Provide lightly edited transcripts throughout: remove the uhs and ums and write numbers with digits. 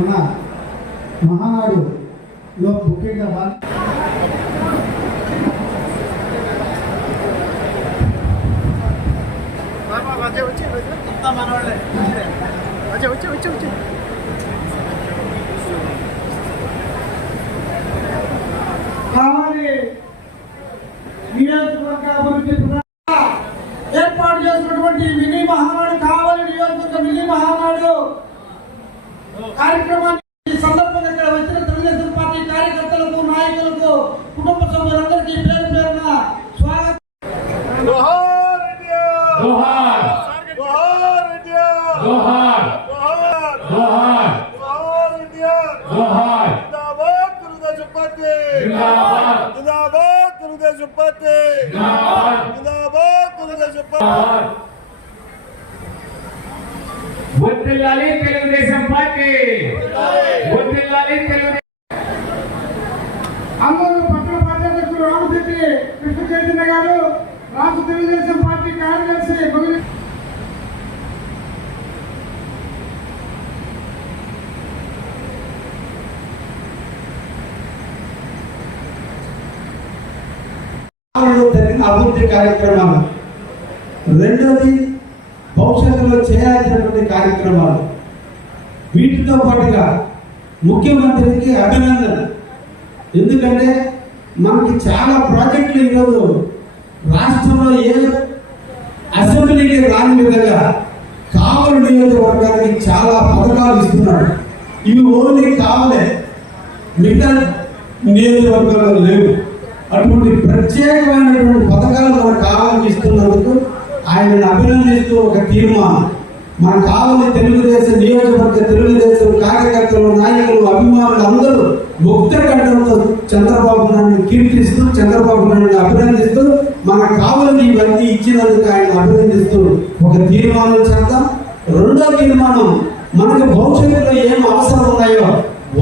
మన మహానాడులో ముఖ్యంగా నియోజకవర్గ అభివృద్ధి ఏర్పాటు చేసినటువంటి మినీ మహానాడు కావలి నియోజకవర్గ మినీ మహానాడు కార్యక్రమాన్ని సందర్భంగా ఇక్కడ వచ్చిన తెలుగుదేశం పార్టీ కార్యకర్తలకు నాయకులకు కుటుంబ సభ్యులందరికీ పేరు పేరున స్వాగతం. వర్ధిల్లాలి తెలుగుదేశం పార్టీ, వర్ధిల్లాలి తెలుగుదేశం. అందరూ పట్టణ పార్టీ అధ్యక్షులు రామశెట్టి కృష్ణ చైతన్య గారు, రాష్ట్ర తెలుగుదేశం పార్టీ కార్యదర్శి అభివృద్ధి కార్యక్రమాలు, రెండోది భవిష్యత్తులో చేయాల్సినటువంటి కార్యక్రమాలు. వీటితో పాటుగా ముఖ్యమంత్రికి అభినందన. ఎందుకంటే మనకి చాలా ప్రాజెక్టులు ఈరోజు రాష్ట్రంలో ఏ అసెంబ్లీకి రాని విధంగా కావలి నియోజకవర్గానికి చాలా పథకాలు ఇస్తున్నాడు. ఇవి ఓన్లీ కావలే, మిగతా నియోజకవర్గాల్లో లేవు. అటువంటి ప్రత్యేకమైనటువంటి పథకాలు మనకు కావాలని ఇస్తున్నందుకు ఆయనను అభినందిస్తూ ఒక తీర్మానం. మన కావలి తెలుగుదేశం నియోజకవర్గ తెలుగుదేశం కార్యకర్తలు, నాయకులు, అభిమానులు అందరూ ముక్త కంఠంతో చంద్రబాబు నాయుడు కీర్తిస్తూ, చంద్రబాబు నాయుడు అభినందిస్తూ, మన కావలిని ఇవన్నీ ఇచ్చినందుకు ఆయన అభినందిస్తూ ఒక తీర్మానం చేద్దాం. రెండో తీర్మానం, మనకు భవిష్యత్తులో ఏం అవసరం ఉన్నాయో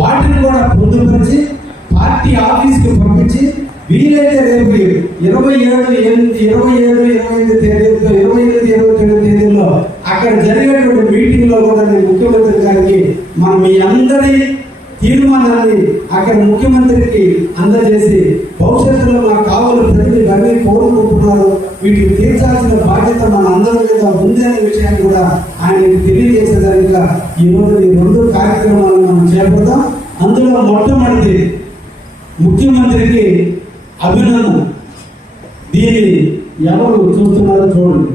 వాటిని కూడా పొందుపరిచి పార్టీ ఆఫీస్కి పంపించి వీలైతే రేపు 27 తేదీల్లో అక్కడ జరిగేటువంటి మీటింగ్ లో కూడా నేను ముఖ్యమంత్రి గారికి మనం మీ అందరి తీర్మానాన్ని అక్కడ ముఖ్యమంత్రికి అందజేసి భవిష్యత్తులో మా కావలి ప్రజలు ఇవన్నీ కోరుకుంటున్నారు, వీటికి తీర్చాల్సిన బాధ్యత మన అందరి మీద ఉంది అనే విషయాన్ని కూడా ఆయనకి తెలియజేసేదానిగా ఈరోజు ఈ రెండు కార్యక్రమాలను మనం చేపడతాం. అందులో మొట్టమొదటి ముఖ్యమంత్రికి అభినందన. దీన్ని ఎవరు చూస్తున్నారో చూడండి.